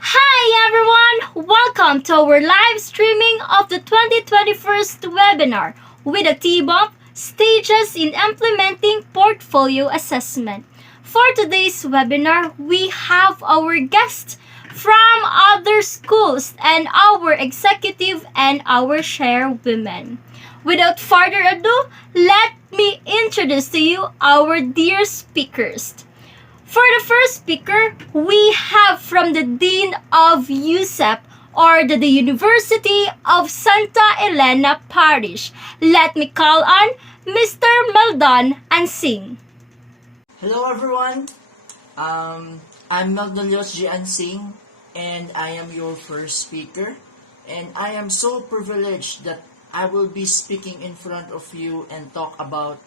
Hi everyone! Welcome to our live streaming of the 2021st webinar with a theme of Stages in Implementing Portfolio Assessment. For today's webinar, we have our guests from other schools and our executive and our chairwomen. Without further ado, let me introduce to you our dear speakers. For the first speaker, we have from the Dean of USEP or the University of Santa Elena Parish. Let me call on Mr. Maldon Ansing. Hello everyone, I'm Magdalios G. Ansing and I am your first speaker, and I am so privileged that I will be speaking in front of you and talk about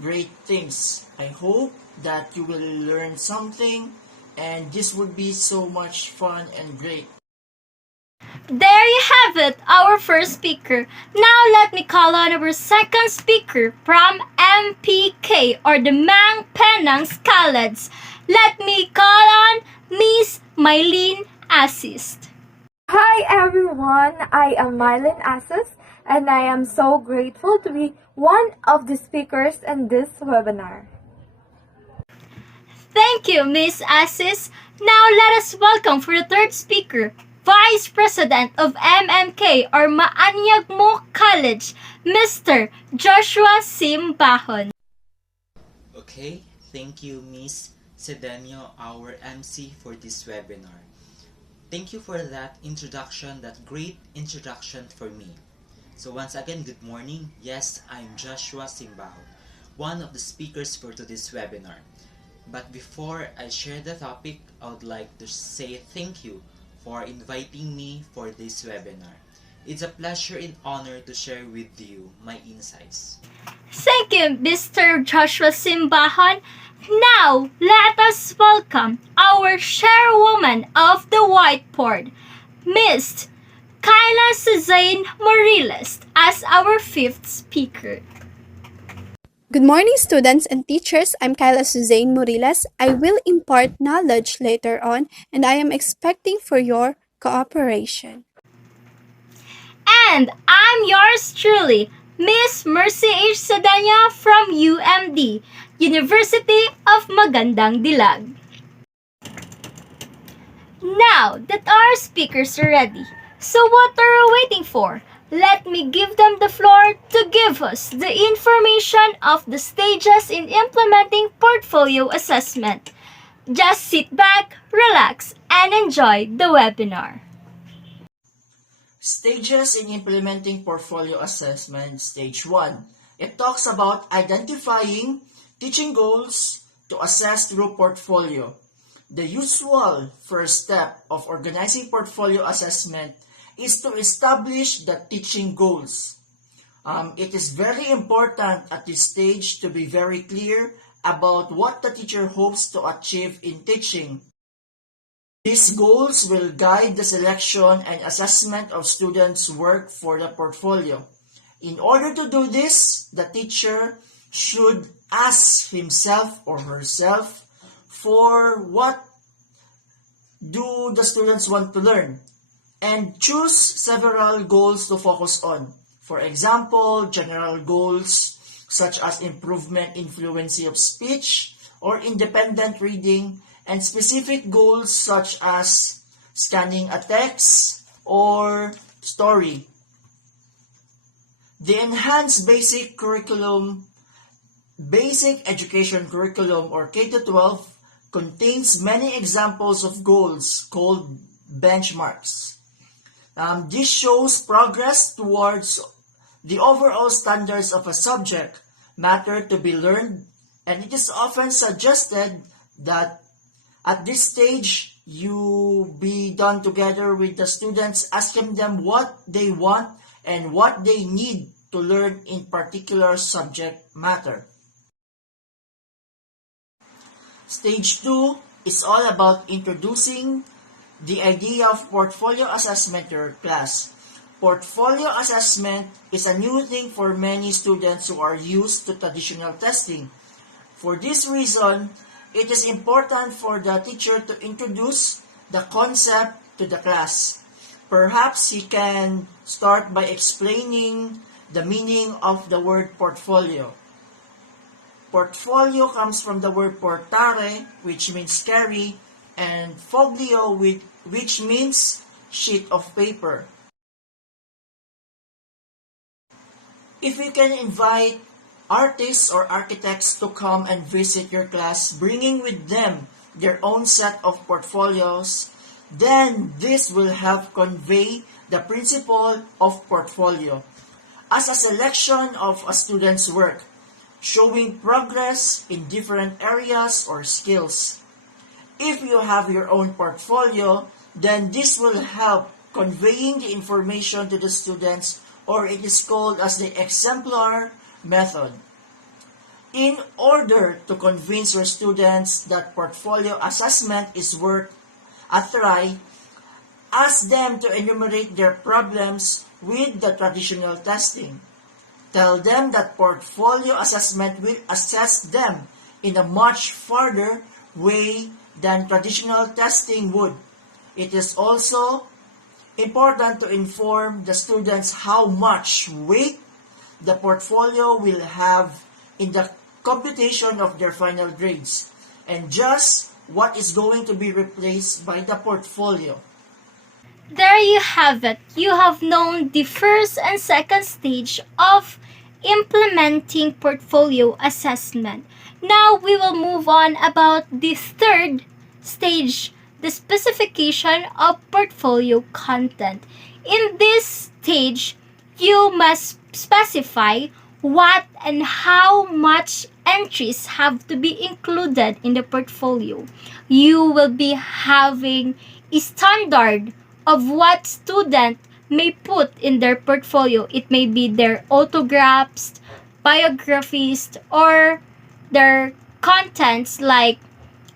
great things. I hope that you will learn something, and this would be so much fun and great. There you have it, our first speaker. Now let me call on our second speaker from MPK or the Mang Penang's College. Let me call on Miss Mylene Assist. Hi everyone, I am Mylene Assis and I am so grateful to be one of the speakers in this webinar. Thank you, Miss Assis. Now let us welcome for the third speaker, Vice President of MMK or Maanyag Mo College, Mr. Joshua Simbahon. Okay, thank you Miss Sedenio, our MC for this webinar. Thank you for that introduction, that great introduction for me. So once again, good morning. Yes, I'm Joshua Simbahon, one of the speakers for today's webinar. But before I share the topic, I would like to say thank you for inviting me for this webinar. It's a pleasure and honor to share with you my insights. Thank you, Mr. Joshua Simbahon. Now, let us welcome our chairwoman of the whiteboard, Miss Kyla Suzanne Moriles, as our fifth speaker. Good morning, students and teachers. I'm Kyla Suzanne Moriles. I will impart knowledge later on, and I am expecting for your cooperation. And I'm yours truly, Miss Mercy H. Sedanya from UMD, University of Magandang Dilag. Now that our speakers are ready, so what are we waiting for? Let me give them the floor to give us the information of the stages in implementing portfolio assessment. Just sit back, relax, and enjoy the webinar. Stages in implementing portfolio assessment, stage 1. It talks about identifying teaching goals to assess through portfolio. The usual first step of organizing portfolio assessment is to establish the teaching goals. It is very important at this stage to be very clear about what the teacher hopes to achieve in teaching. These goals will guide the selection and assessment of students' work for the portfolio. In order to do this, the teacher should ask himself or herself for what do the students want to learn, and choose several goals to focus on. For example, general goals such as improvement in fluency of speech or independent reading, and specific goals such as scanning a text or story. The Enhanced Basic Education Curriculum or K-12 contains many examples of goals called benchmarks. This shows progress towards the overall standards of a subject matter to be learned, and it is often suggested that at this stage you be done together with the students, asking them what they want and what they need to learn in particular subject matter. Stage 2 is all about introducing the idea of portfolio assessment to your class. Portfolio assessment is a new thing for many students who are used to traditional testing. For this reason, it is important for the teacher to introduce the concept to the class. Perhaps he can start by explaining the meaning of the word portfolio. Portfolio comes from the word portare, which means carry, and foglio, which means sheet of paper. If you can invite artists or architects to come and visit your class, bringing with them their own set of portfolios, then this will help convey the principle of portfolio as a selection of a student's work, showing progress in different areas or skills. If you have your own portfolio, then this will help conveying the information to the students, or it is called as the exemplar method. In order to convince your students that portfolio assessment is worth a try, ask them to enumerate their problems with the traditional testing. Tell them that portfolio assessment will assess them in a much farther way than traditional testing would. It is also important to inform the students how much weight the portfolio will have in the computation of their final grades, and just what is going to be replaced by the portfolio. There you have it. You have known the first and second stage of implementing portfolio assessment. Now we will move on about the third stage, the specification of portfolio content. In this stage, you must specify what and how much entries have to be included in the portfolio. You will be having a standard of what student may put in their portfolio. It may be their autographs, biographies, or their contents like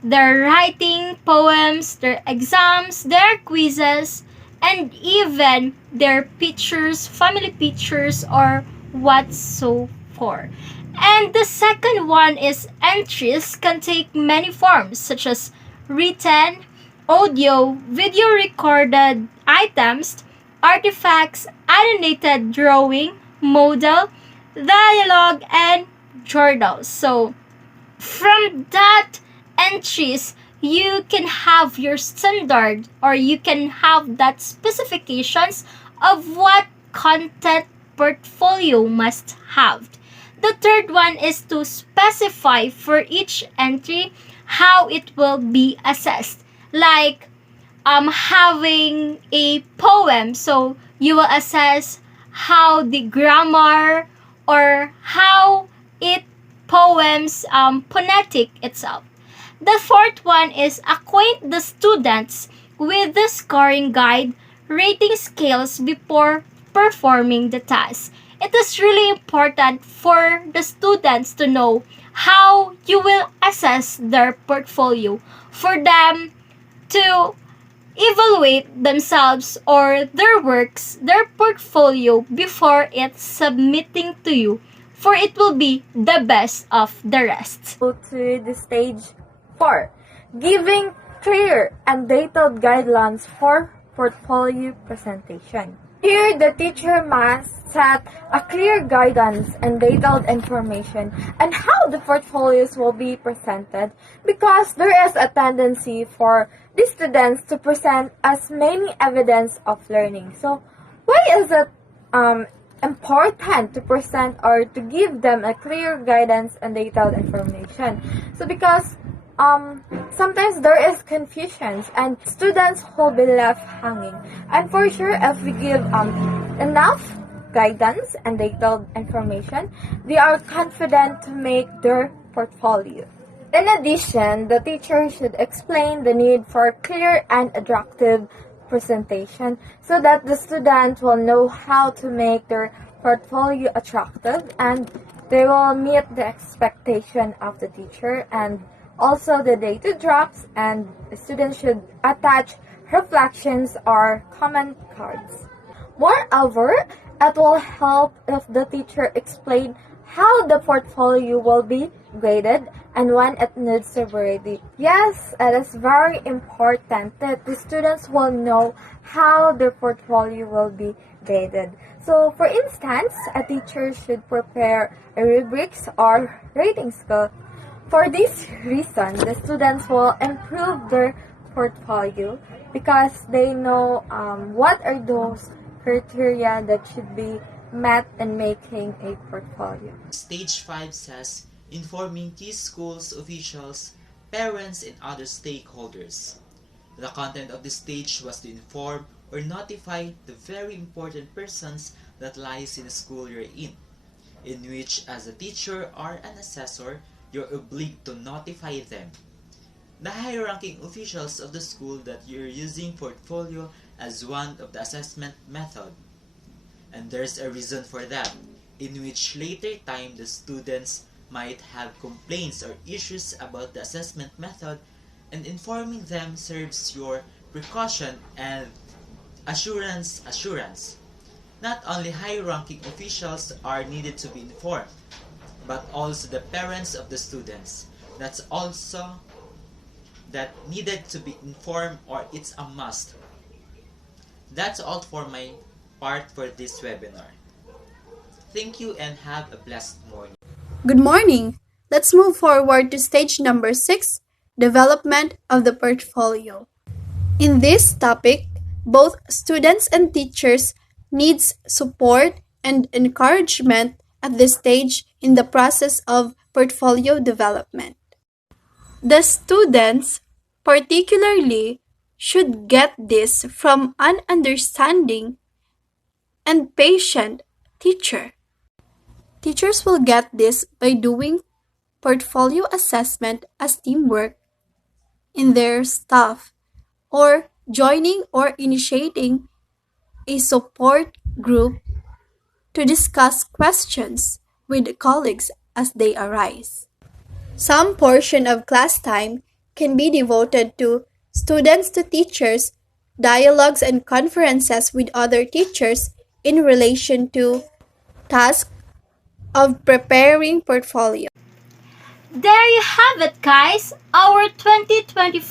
their writing, poems, their exams, their quizzes, and even their pictures, family pictures, or whatsoever. And the second one is entries can take many forms such as written, audio, video recorded items, artifacts, animated drawing, model, dialogue, and journals. So from that entries, you can have your standard, or you can have that specifications of what content portfolio must have. The third one is to specify for each entry how it will be assessed. Like having a poem, so you will assess how the grammar or how it poems phonetic itself. The fourth one is acquaint the students with the scoring guide, rating scales before performing the task. It is really important for the students to know how you will assess their portfolio, for them to evaluate themselves or their works, their portfolio before it's submitting to you, for it will be the best of the rest. Go to the stage 4, giving clear and detailed guidelines for portfolio presentation. Here, the teacher must set a clear guidance and detailed information on how the portfolios will be presented, because there is a tendency for the students to present as many evidence of learning. So, why is it important to present or to give them a clear guidance and detailed information? So, because sometimes there is confusions and students will be left hanging. And for sure, if we give enough guidance and detailed information, they are confident to make their portfolio. In addition, the teacher should explain the need for clear and attractive presentation so that the student will know how to make their portfolio attractive, and they will meet the expectation of the teacher and Also, the data drops and students should attach reflections or comment cards. Moreover, it will help if the teacher explain how the portfolio will be graded and when it needs to be ready. Yes, it is very important that the students will know how their portfolio will be graded. So, for instance, a teacher should prepare a rubrics or rating scale. For this reason, the students will improve their portfolio because they know what are those criteria that should be met in making a portfolio. Stage 5 says informing key schools officials, parents, and other stakeholders. The content of this stage was to inform or notify the very important persons that lies in the school you're in which as a teacher or an assessor, you're obliged to notify them. The high-ranking officials of the school that you're using portfolio as one of the assessment method. And there's a reason for that, in which later time the students might have complaints or issues about the assessment method, and informing them serves your precaution and assurance. Not only high-ranking officials are needed to be informed, but also the parents of the students. That's also that needed to be informed, or it's a must. That's all for my part for this webinar. Thank you and have a blessed morning. Good morning. Let's move forward to stage number 6, development of the portfolio. In this topic, both students and teachers needs support and encouragement at this stage in the process of portfolio development. The students particularly should get this from an understanding and patient teacher. Teachers will get this by doing portfolio assessment as teamwork in their staff or joining or initiating a support group to discuss questions with colleagues as they arise. Some portion of class time can be devoted to students to teachers, dialogues and conferences with other teachers in relation to tasks of preparing portfolio. There you have it, guys! Our 2021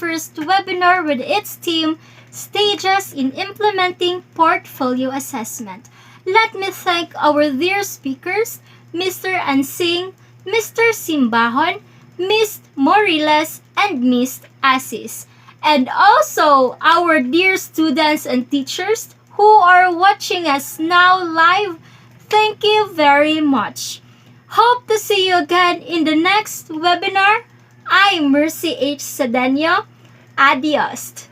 webinar with its theme, Stages in Implementing Portfolio Assessment. Let me thank our dear speakers, Mr. Ansing, Mr. Simbahon, Ms. Moriles, and Ms. Asis. And also our dear students and teachers who are watching us now live. Thank you very much. Hope to see you again in the next webinar. I'm Mercy H. Sedenio. Adios.